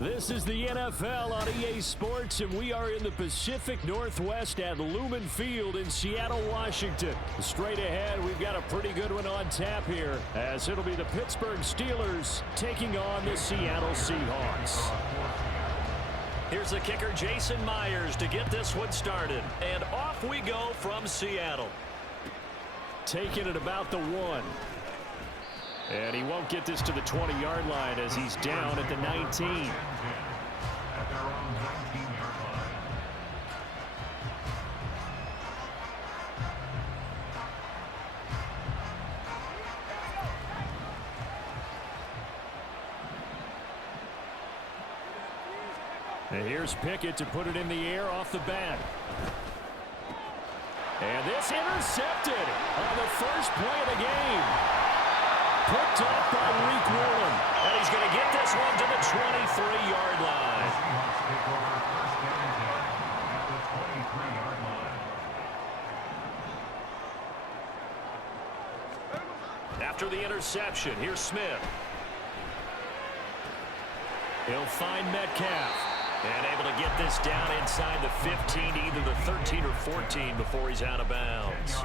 This is the NFL on EA Sports, and we are in the Pacific Northwest at Lumen Field in Seattle, Washington. Straight ahead, we've got a pretty good one on tap here, as it'll be the Pittsburgh Steelers taking on the Seattle Seahawks. Here's the kicker, Jason Myers, to get this one started. And off we go from Seattle. Taking it about the 1. And he won't get this to the 20-yard line as he's down at the 19. And here's Pickett to put it in the air off the bat. And this intercepted on the first play of the game. Picked up by Reek Woolen. And he's going to get this one to the 23-yard line. After the interception, here's Smith. He'll find Metcalf. And able to get this down inside the 15 to either the 13 or 14 before he's out of bounds.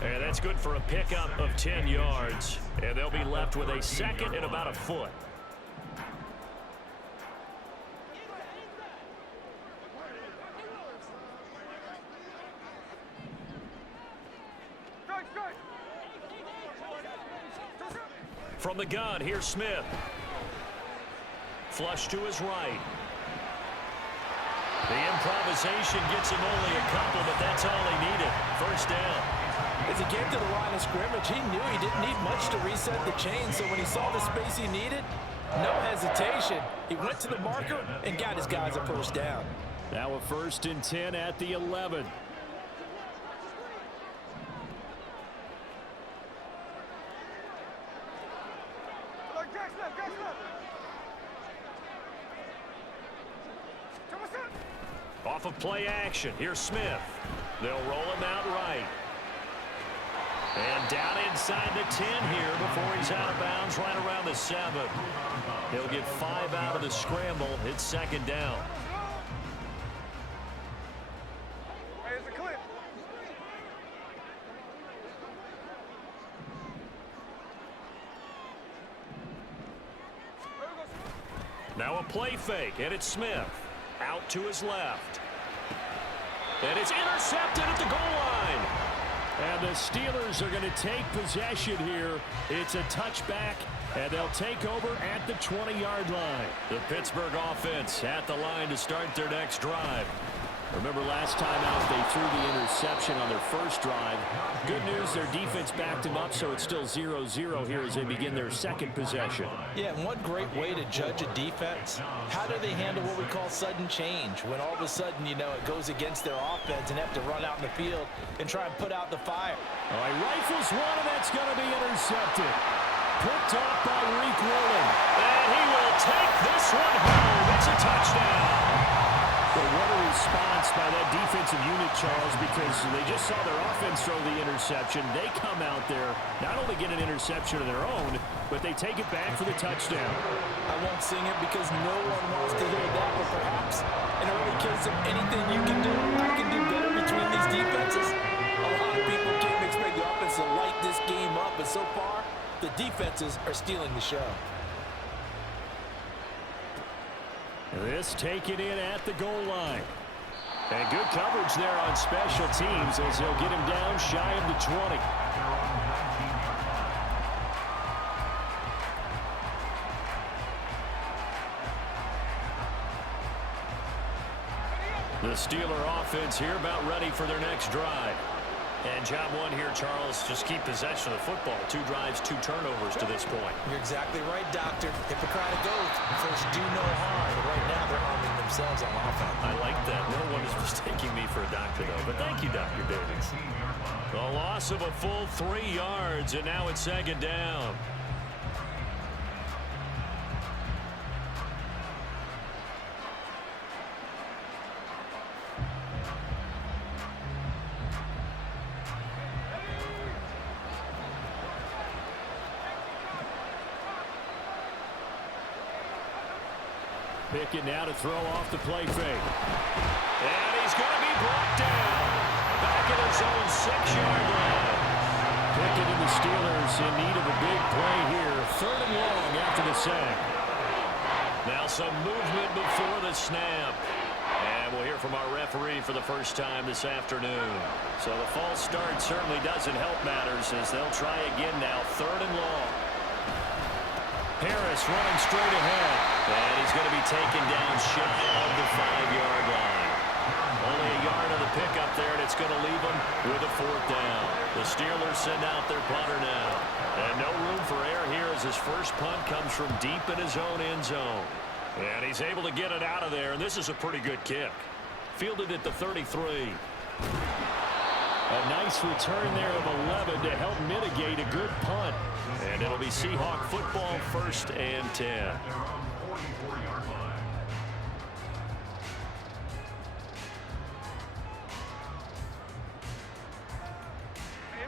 And that's good for a pickup of 10 yards. And they'll be left with a second and about a foot. From the gun, here's Smith. Flush to his right. The improvisation gets him only a couple, but that's all he needed. First down. As he came to the line of scrimmage, he knew he didn't need much to reset the chain, so when he saw the space he needed, no hesitation. He went to the marker and got his guys a first down. Now a 1st and 10 at the 11. Off of play action, here's Smith. They'll roll him out right. And down inside the 10 here before he's out of bounds, right around the 7. He'll get 5 out of the scramble. It's second down. Now a play fake, and it's Smith. Out to his left. And it's intercepted at the goal line. And the Steelers are going to take possession here. It's a touchback, and they'll take over at the 20-yard line. The Pittsburgh offense at the line to start their next drive. Remember last time out, they threw the interception on their first drive. Good news, their defense backed them up, so it's still 0-0 here as they begin their second possession. Yeah, and one great way to judge a defense, how do they handle what we call sudden change? When all of a sudden, you know, it goes against their offense and have to run out in the field and try and put out the fire. All right, rifles one, and that's going to be intercepted. Picked up by Reek Woolen. And he will take this one home. It's a touchdown. Well, what a response by that defensive unit, Charles, because they just saw their offense throw the interception. They come out there, not only get an interception of their own, but they take it back for the touchdown. I won't sing it because no one wants to hear that, but perhaps an early case of anything you can do, I can do better between these defenses. A lot of people can't expect the offense to light this game up, but so far, the defenses are stealing the show. This taken in at the goal line. And good coverage there on special teams as they'll get him down shy of the 20. The Steeler offense here about ready for their next drive. And job one here, Charles, just keep possession of the football. 2 drives, 2 turnovers to this point. You're exactly right, Doctor. Hippocratic oath. First, do no harm. But right now, they're harming themselves on offense. I like that. No one is mistaking me for a doctor, though. But thank you, Dr. Davis. A loss of a full 3 yards, and now it's second down. Pickett now to throw off the play fake. And he's going to be brought down. Back at his own 6-yard line. Pickett and the Steelers in need of a big play here. 3rd and long after the sack. Now some movement before the snap. And we'll hear from our referee for the first time this afternoon. So the false start certainly doesn't help matters as they'll try again now. 3rd and long. Harris running straight ahead. And he's going to be taken down shy of the 5-yard line. Only a yard of the pickup there, and it's going to leave them with a 4th down. The Steelers send out their punter now. And no room for error here as his first punt comes from deep in his own end zone. And he's able to get it out of there, and this is a pretty good kick. Fielded at the 33. A nice return there of 11 to help mitigate a good punt. And it'll be Seahawk football, 1st and 10.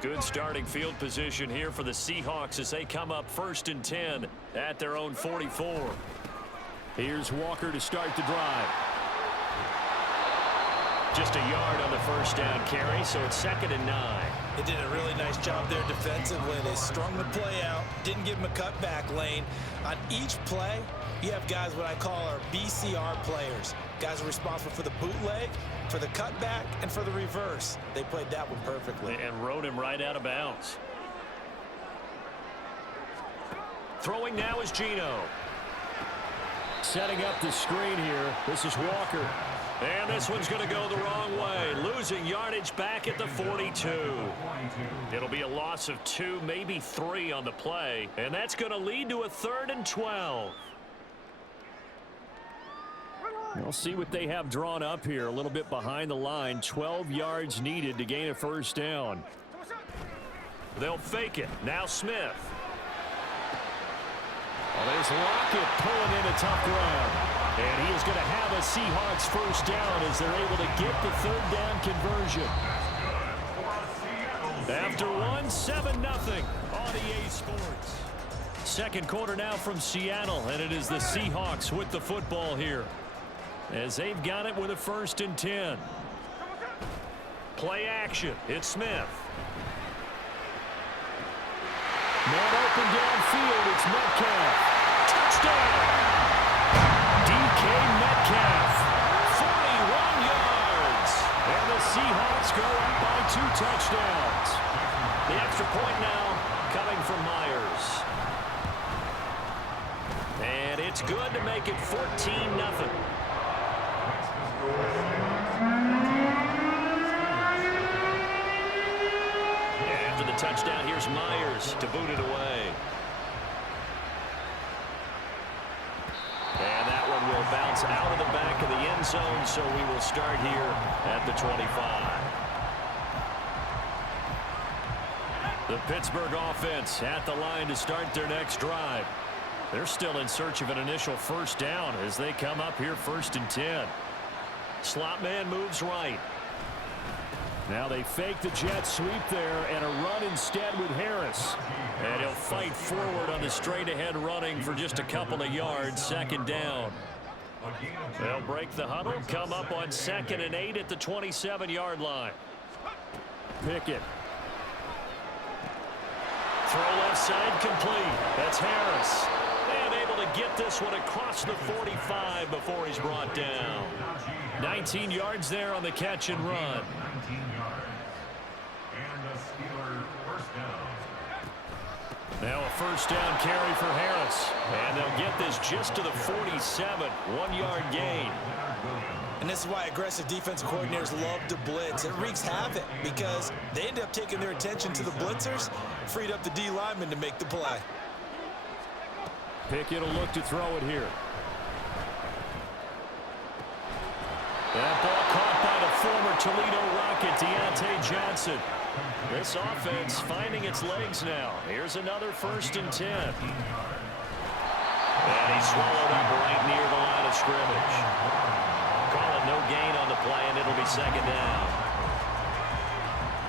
Good starting field position here for the Seahawks as they come up 1st and 10 at their own 44. Here's Walker to start the drive. Just a yard on the 1st down carry, so it's 2nd and 9. They did a really nice job there defensively. They strung the play out, didn't give him a cutback lane. On each play, you have guys what I call our BCR players. Guys are responsible for the bootleg, for the cutback, and for the reverse. They played that one perfectly. And rode him right out of bounds. Throwing now is Geno. Setting up the screen here. This is Walker. And this one's going to go the wrong way. Losing yardage back at the 42. It'll be a loss of 2, maybe 3 on the play. And that's going to lead to a 3rd and 12. We'll see what they have drawn up here. A little bit behind the line. 12 yards needed to gain a 1st down. They'll fake it. Now Smith. Well, there's Lockett pulling in a tough ground. And he is going to have a Seahawks 1st down as they're able to get the 3rd down conversion. After 7-0 on EA Sports. 2nd quarter now from Seattle, and it is the Seahawks with the football here as they've got it with a 1st and 10. Play action. It's Smith. Man open downfield. It's Metcalf. Touchdown. DK Metcalf. 41 yards. And the Seahawks go up by 2 touchdowns. The extra point now coming from Myers. And it's good to make it 14-0. After the touchdown, here's Myers to boot it away. And that one will bounce out of the back of the end zone, so we will start here at the 25. The Pittsburgh offense at the line to start their next drive. They're still in search of an initial 1st down as they come up here 1st and 10. Slot man moves right. Now they fake the jet sweep there and a run instead with Harris. And he'll fight forward on the straight-ahead running for just a couple of yards. 2nd down. They'll break the huddle, come up on 2nd and 8 at the 27-yard line. Pickett. Throw left side complete. That's Harris. And able to get this one across the 45 before he's brought down. 19 yards there on the catch and run. Now a 1st down carry for Harris. And they'll get this just to the 47. 1-yard gain. And this is why aggressive defensive coordinators love to blitz. It wreaks havoc because they end up taking their attention to the blitzers, freed up the D lineman to make the play. Pickett will look to throw it here. That ball caught by the former Toledo Rocket, Deontay Johnson. This offense finding its legs now. Here's another 1st and 10. And he swallowed up right near the line of scrimmage. Calling no gain on the play, and it'll be 2nd down.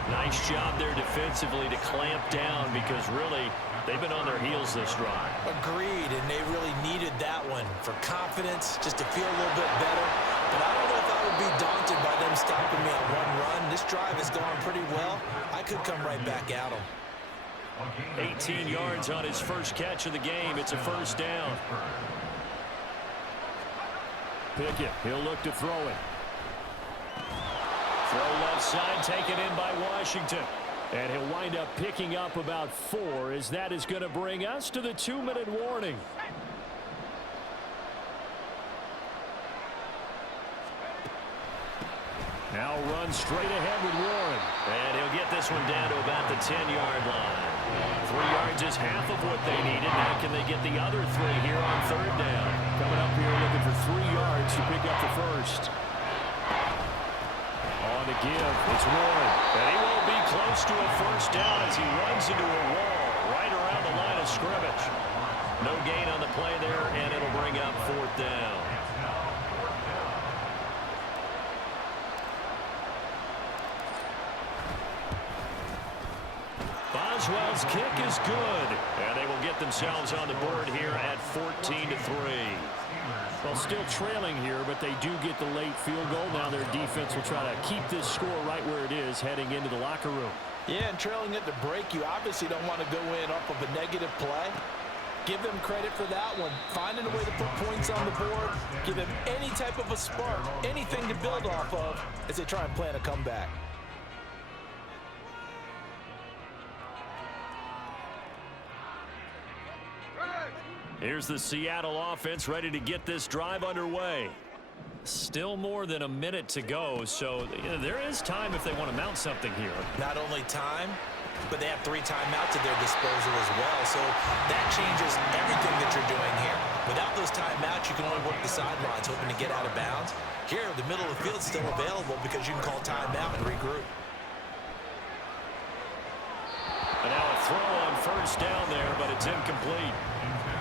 Nice job there defensively to clamp down because really they've been on their heels this drive. Agreed, and they really needed that one for confidence, just to feel a little bit better. But I don't know if I would be daunted by them stopping me on one run. This drive has gone pretty well. I could come right back at them. 18 yards on his first catch of the game. It's a first down. Pickett, he'll look to throw it. Throw left side, taken in by Washington. And he'll wind up picking up about 4 as that is going to bring us to the 2-minute warning. Now run straight ahead with Warren. And he'll get this one down to about the 10-yard line. 3 yards is half of what they needed. Now can they get the other 3 here on third down? Coming up here looking for 3 yards to pick up the first. On the give, it's Warren. And he won't be close to a first down as he runs into a wall right around the line of scrimmage. No gain on the play there, and it'll bring up fourth down. Boswell's kick is good, and they will get themselves on the board here at 14-3. Well, still trailing here, but they do get the late field goal. Now their defense will try to keep this score right where it is heading into the locker room. Yeah, and trailing at the break, you obviously don't want to go in off of a negative play. Give them credit for that one. Finding a way to put points on the board, give them any type of a spark, anything to build off of as they try and plan a comeback. Here's the Seattle offense ready to get this drive underway. Still more than a minute to go, so there is time if they want to mount something here. Not only time, but they have 3 timeouts at their disposal as well, so that changes everything that you're doing here. Without those timeouts, you can only work the sidelines, hoping to get out of bounds. Here, the middle of the field is still available because you can call timeout and regroup. And now a throw on first down there, but it's incomplete.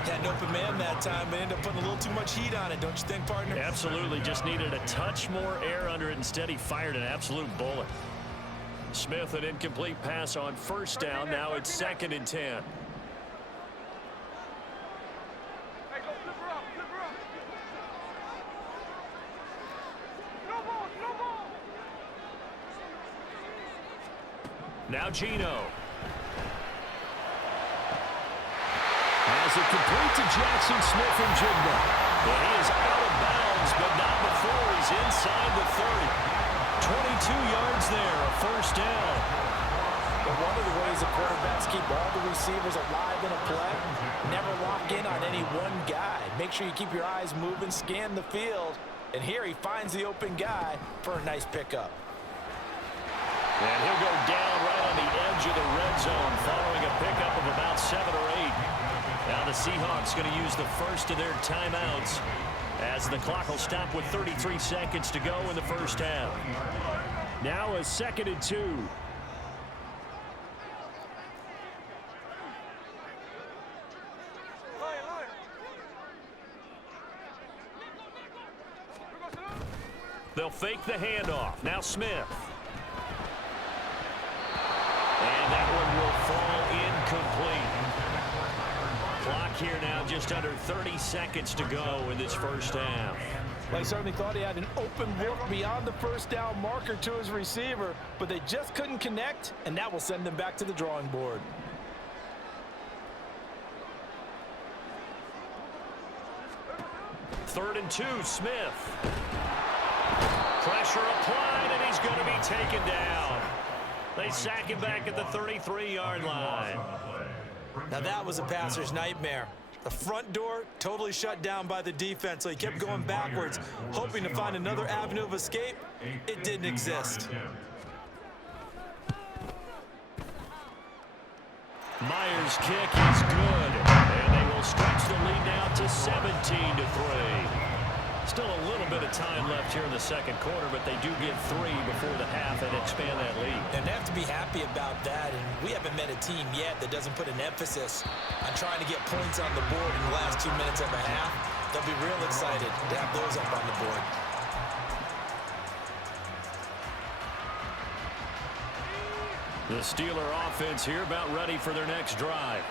Had an open man that time, but ended up putting a little too much heat on it, don't you think, partner? Absolutely. Just needed a touch more air under it. Instead, he fired an absolute bullet. Smith, an incomplete pass on first down. Now it's 2nd and 10. Now Gino. As it complete to Jackson Smith-Njigba. Well, he is out of bounds, but not before he's inside the 30. 22 yards there, a first down. But one of the ways the quarterbacks keep all the receivers alive in a play, never lock in on any one guy. Make sure you keep your eyes moving, scan the field, and here he finds the open guy for a nice pickup. And he'll go down right on the edge of the red zone following a pickup of about 7 or 8. Now the Seahawks going to use the first of their timeouts as the clock will stop with 33 seconds to go in the first half. Now a 2nd and 2. They'll fake the handoff. Now Smith. And that one will fall incomplete. Clock here now just under 30 seconds to go in this first half. Well, he certainly thought he had an open look beyond the first down marker to his receiver, but they just couldn't connect, and that will send them back to the drawing board. Third and 2, Smith. Pressure applied, and he's going to be taken down. They sack him back at the 33-yard line. Now that was a passer's nightmare. The front door totally shut down by the defense, so he kept going backwards, hoping to find another avenue of escape. It didn't exist. Myers' kick is good, and they will stretch the lead now to 17-3. Still a little bit of time left here in the second quarter, but they do get 3 before the half and expand that lead. And they have to be happy about that, and we haven't met a team yet that doesn't put an emphasis on trying to get points on the board in the last 2 minutes of a half. They'll be real excited to have those up on the board. The Steeler offense here about ready for their next drive.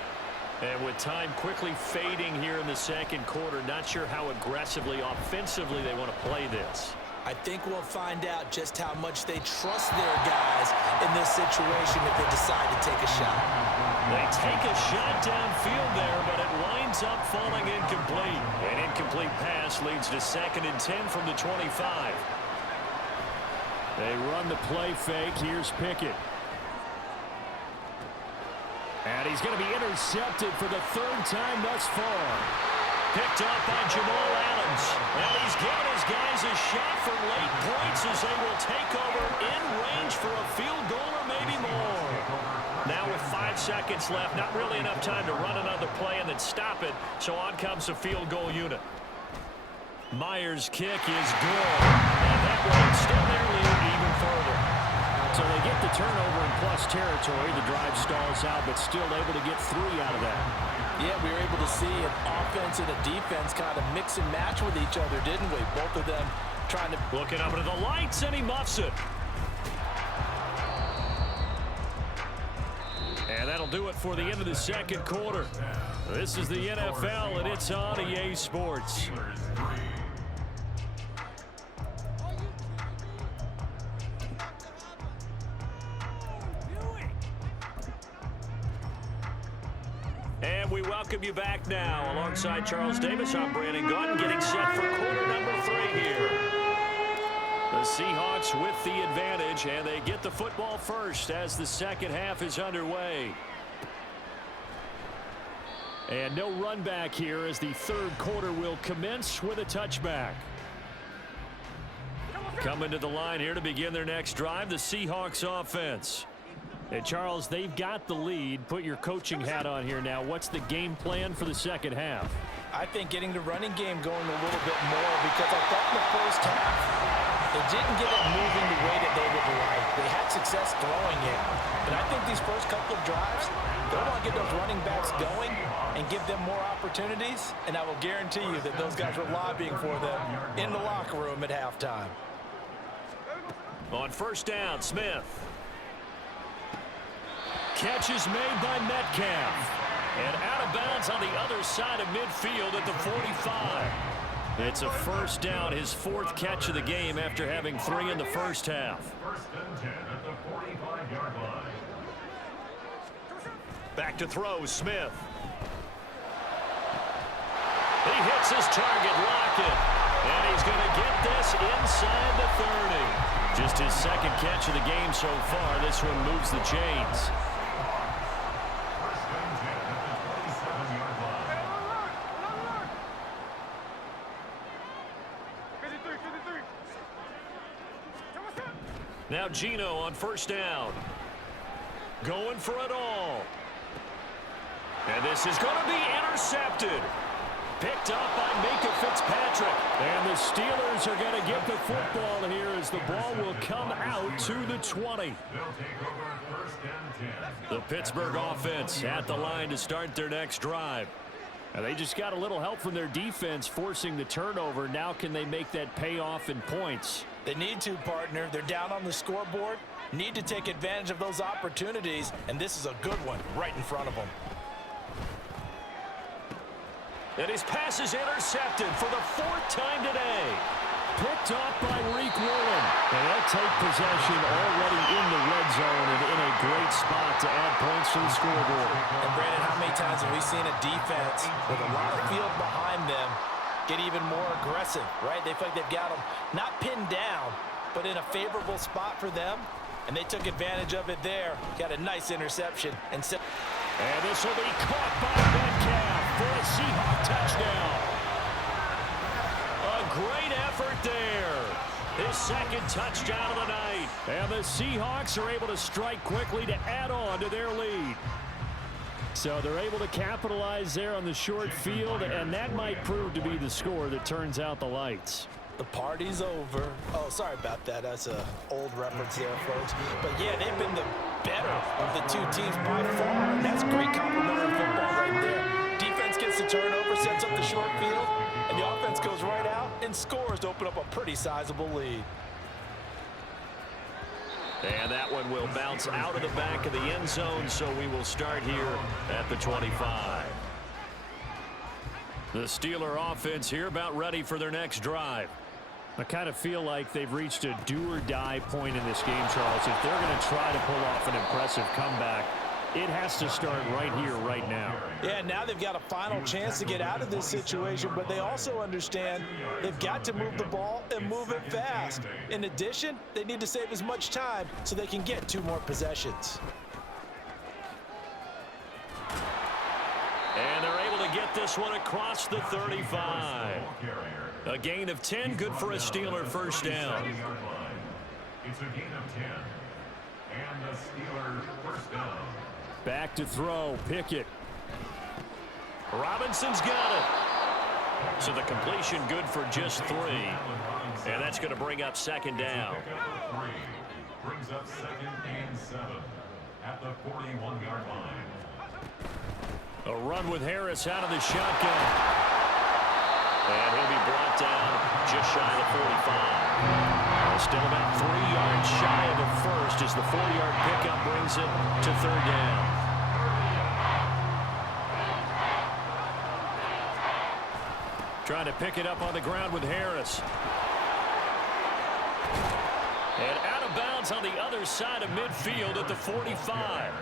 And with time quickly fading here in the second quarter, not sure how aggressively, offensively they want to play this. I think we'll find out just how much they trust their guys in this situation if they decide to take a shot. They take a shot downfield there, but it winds up falling incomplete. An incomplete pass leads to 2nd and 10 from the 25. They run the play fake. Here's Pickett. And he's going to be intercepted for the 3rd time thus far. Picked up by Jamal Adams. And he's given his guys a shot for late points as they will take over in range for a field goal or maybe more. Now with 5 seconds left, not really enough time to run another play and then stop it. So on comes the field goal unit. Myers' kick is good. And that will extend their lead even further. So they get the turnover in plus territory. The drive stalls out, but still able to get 3 out of that. Yeah, we were able to see an offense and a defense kind of mix and match with each other, didn't we? Both of them trying to... Looking up into the lights, and he muffs it. And that'll do it for the end of the second quarter. This is the NFL, and it's on EA Sports. And we welcome you back now. Alongside Charles Davis, I'm Brandon Gunn, getting set for quarter number 3 here. The Seahawks with the advantage, and they get the football first as the second half is underway. And no run back here as the 3rd quarter will commence with a touchback. Coming to the line here to begin their next drive, the Seahawks offense. And Charles, they've got the lead. Put your coaching hat on here now. What's the game plan for the second half? I think getting the running game going a little bit more, because I thought in the first half they didn't get it moving the way that they would like. They had success throwing it. But I think these first couple of drives, they want to get those running backs going and give them more opportunities. And I will guarantee you that those guys were lobbying for them in the locker room at halftime. On first down, Smith. Catch is made by Metcalf. And out of bounds on the other side of midfield at the 45. It's a first down, his 4th catch of the game after having 3 in the first half. First and 10 at the 45-yard line. Back to throw, Smith. He hits his target, Lockett. And he's going to get this inside the 30. Just his 2nd catch of the game so far. This one moves the chains. Now Geno on first down. Going for it all. And this is going to be intercepted. Picked up by Minka Fitzpatrick. And the Steelers are going to get the football here as the ball will come out to the 20. They'll take over first and 10. The Pittsburgh offense at the line to start their next drive. And they just got a little help from their defense forcing the turnover. Now can they make that pay off in points? They need to, partner. They're down on the scoreboard. Need to take advantage of those opportunities. And this is a good one right in front of them. And his pass is intercepted for the 4th time today. Picked off by Reek Woolen. And they'll take possession already in the red zone and in a great spot to add points to the scoreboard. And Brandon, how many times have we seen a defense with a lot of field behind them get even more aggressive, right? They feel like they've got them not pinned down, but in a favorable spot for them. And they took advantage of it there. Got a nice interception. And this will be caught by Metcalf for a Seahawks touchdown. A great effort there. His 2nd touchdown of the night. And the Seahawks are able to strike quickly to add on to their lead. So they're able to capitalize there on the short field, and that might prove to be the score that turns out the lights. the party's over. Oh, sorry about that. That's an old reference there, folks. But, yeah, they've been the better of the two teams by far. And that's great complimentary football right there. Defense gets the turnover, sets up the short field, and the offense goes right out and scores to open up a pretty sizable lead. And that one will bounce out of the back of the end zone, so we will start here at the 25. The Steeler offense here about ready for their next drive. I kind of feel like they've reached a do-or-die point in this game, Charles. If they're going to try to pull off an impressive comeback, it has to start right here, right now. Yeah, now they've got a final chance to get out of this situation, but they also understand they've got to move the ball and move it fast. In addition, they need to save as much time so they can get 2 more possessions. And they're able to get this one across the 35. A gain of 10, good for a Steeler first down. It's a gain of 10. And the Steeler first down. Back to throw, Pickett. Robinson's got it. So the completion good for just 3. And that's going to bring up second down. Brings up 2nd and 7 at the 41-yard line. A run with Harris out of the shotgun. And he'll be brought down just shy of the 45. Still about 3 yards shy of the first as the 4-yard pickup brings it to 3rd down. Trying to pick it up on the ground with Harris. And out of bounds on the other side of midfield at the 45.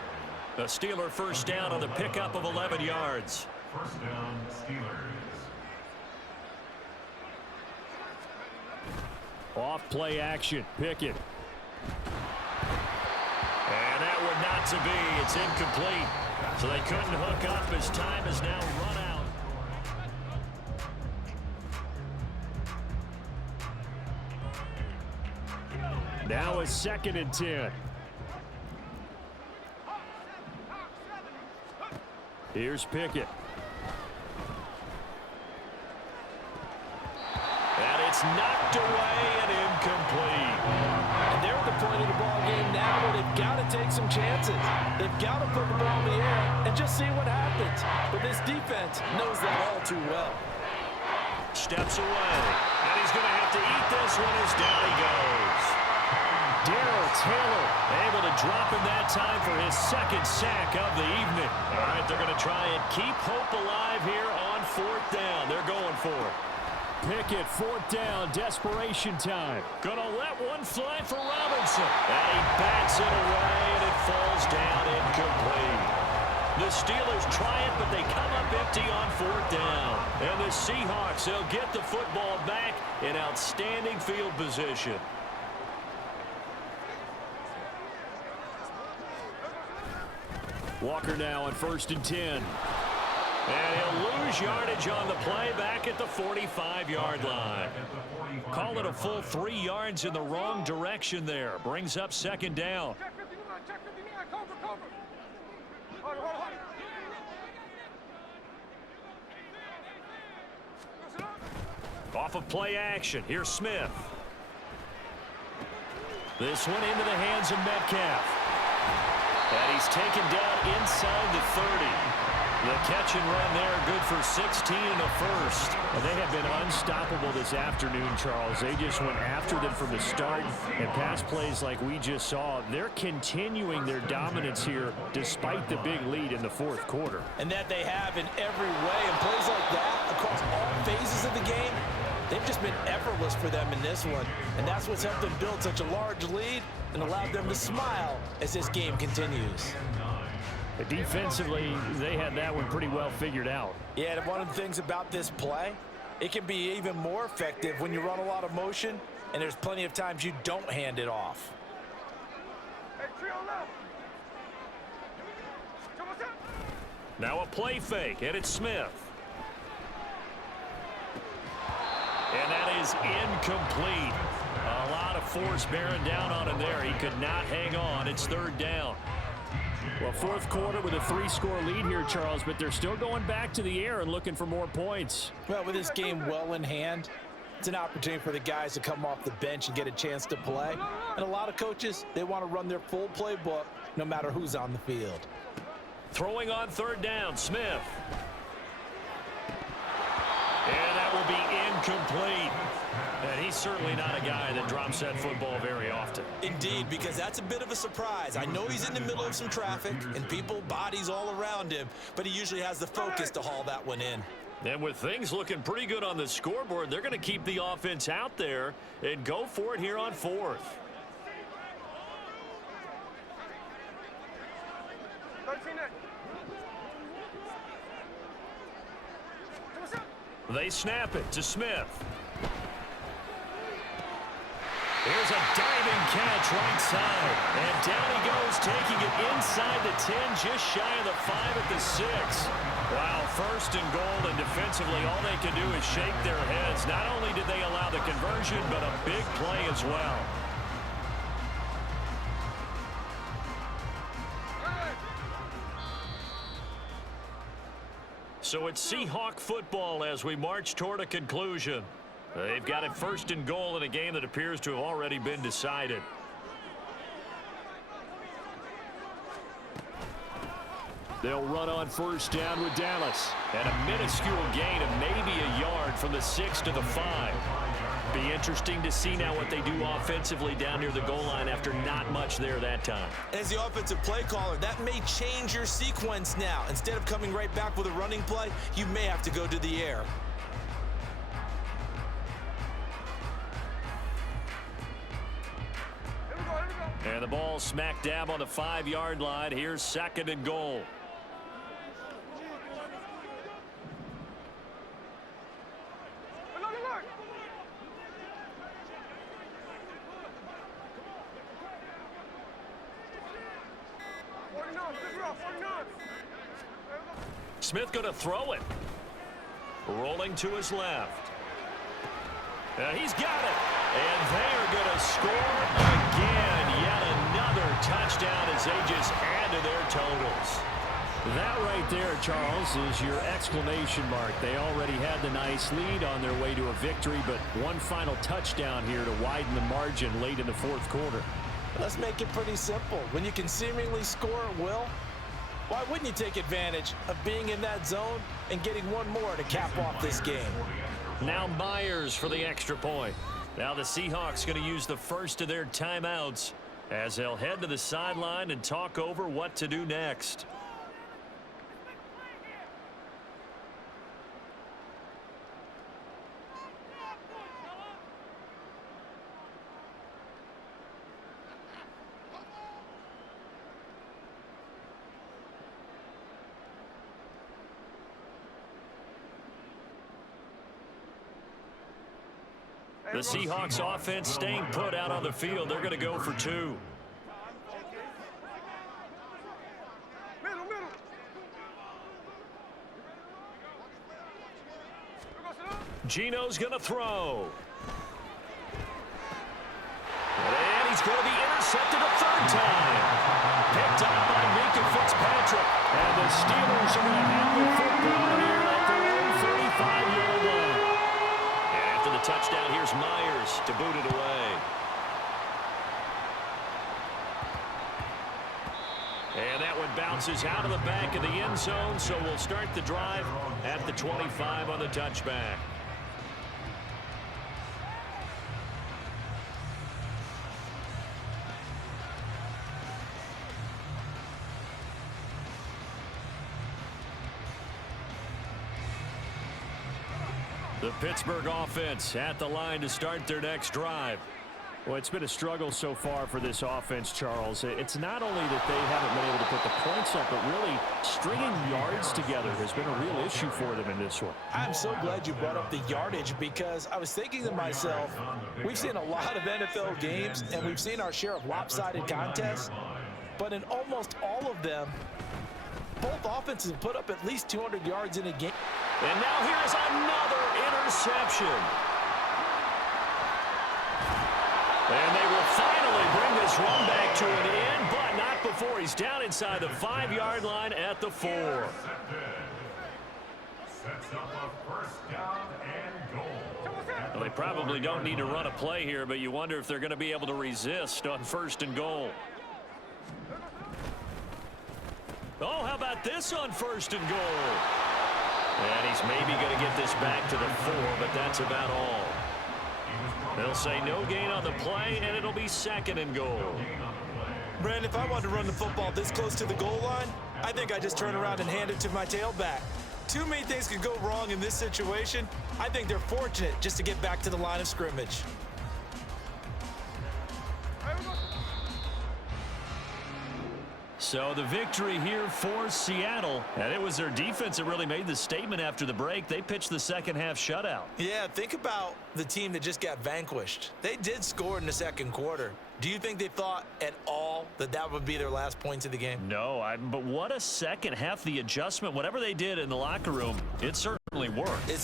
A Steeler first down on the pickup of 11 yards. First down, Steelers. Off play action, Pickett. And that one not to be. It's incomplete. So they couldn't hook up as time has now run out. Now a 2nd and 10. Here's Pickett. And it's knocked away and incomplete. And they're at the point of the ball game now where they've got to take some chances. They've got to put the ball in the air and just see what happens. But this defense knows that all too well. Steps away. And he's going to have to eat this one as down he goes. Darrell Taylor able to drop him that time for his 2nd sack of the evening. All right, they're going to try and keep hope alive here on 4th down. They're going for it. Pickett, 4th down, desperation time. Gonna let one fly for Robinson. And he bats it away, and it falls down incomplete. The Steelers try it, but they come up empty on 4th down. And the Seahawks, they'll get the football back in outstanding field position. Walker now on 1st and 10. And he'll lose yardage on the play back at the 45-yard line. Call it a full 3 yards in the wrong direction there. Brings up 2nd down. Off of play action. Here's Smith. This one into the hands of Metcalf. And he's taken down inside the 30. The catch and run there, good for 16 and a first. Well, they have been unstoppable this afternoon, Charles. They just went after them from the start, and pass plays like we just saw, they're continuing their dominance here despite the big lead in the 4th quarter. And that they have in every way. And plays like that across all phases of the game, they've just been effortless for them in this one. And that's what's helped them build such a large lead and allowed them to smile as this game continues. Defensively, they had that one pretty well figured out. Yeah, and one of the things about this play, it can be even more effective when you run a lot of motion, and there's plenty of times you don't hand it off. Now a play fake, and it's Smith. And that is incomplete. A lot of force bearing down on him there. He could not hang on. It's 3rd down. Well, 4th quarter with a 3-score lead here, Charles, but they're still going back to the air and looking for more points. Well, with this game well in hand, it's an opportunity for the guys to come off the bench and get a chance to play. And a lot of coaches, they want to run their full playbook no matter who's on the field. Throwing on 3rd down, Smith. And that will be incomplete. And he's certainly not a guy that drops that football very often. Indeed, because that's a bit of a surprise. I know he's in the middle of some traffic and people, bodies all around him, but he usually has the focus to haul that one in. And with things looking pretty good on the scoreboard, they're going to keep the offense out there and go for it here on 4th. They snap it to Smith. Here's a diving catch right side. And down he goes, taking it inside the 10, just shy of the 5 at the 6. Wow, 1st and goal, and defensively all they can do is shake their heads. Not only did they allow the conversion, but a big play as well. So it's Seahawk football as we march toward a conclusion. They've got it 1st and goal in a game that appears to have already been decided. They'll run on 1st down with Dallas. And a minuscule gain of maybe a yard from the 6 to the 5. Be interesting to see now what they do offensively down near the goal line after not much there that time. As the offensive play caller, that may change your sequence now. Instead of coming right back with a running play, you may have to go to the air. And the ball smack dab on the 5-yard line. Here's 2nd and goal. Smith going to throw it. Rolling to his left. He's got it. And they are going to score again. Yet another touchdown as they just add to their totals. That right there, Charles, is your exclamation mark. They already had the nice lead on their way to a victory, but one final touchdown here to widen the margin late in the 4th quarter. Let's make it pretty simple. When you can seemingly score at will, why wouldn't you take advantage of being in that zone and getting one more to cap off this game? Now Myers for the extra point. Now the Seahawks going to use the first of their timeouts as they'll head to the sideline and talk over what to do next. The Seahawks offense staying put out on the field. They're going to go for 2. Gino's going to throw. And he's going to be intercepted a 3rd time. Picked up by Minka Fitzpatrick. And the Steelers are going to have the football here at their own 35-yard line. After the touchdown, here's Myers to boot it away. And that one bounces out of the back of the end zone, so we'll start the drive at the 25 on the touchback. The Pittsburgh offense at the line to start their next drive. Well, it's been a struggle so far for this offense, Charles. It's not only that they haven't been able to put the points up, but really stringing yards together has been a real issue for them in this one. I'm so glad you brought up the yardage because I was thinking to myself, we've seen a lot of NFL games and we've seen our share of lopsided contests, but in almost all of them, both offenses put up at least 200 yards in a game. And now here's another interception. And they will finally bring this run back to an end, but not before he's down inside the 5-yard line at the 4. Sets up a 1st down and goal. Well, they probably don't need to run a play here, but you wonder if they're going to be able to resist on 1st and goal. Oh, how about this on 1st and goal? And he's maybe going to get this back to the 4, but that's about all. They'll say no gain on the play, and it'll be second and goal. Brandon, if I wanted to run the football this close to the goal line, I think I just turn around and hand it to my tailback. Too many things could go wrong in this situation. I think they're fortunate just to get back to the line of scrimmage. So the victory here for Seattle. And it was their defense that really made the statement after the break. They pitched the second half shutout. Yeah, think about the team that just got vanquished. They did score in the second quarter. Do you think they thought at all that that would be their last points of the game? No, but what a second half. The adjustment, whatever they did in the locker room, it certainly worked. It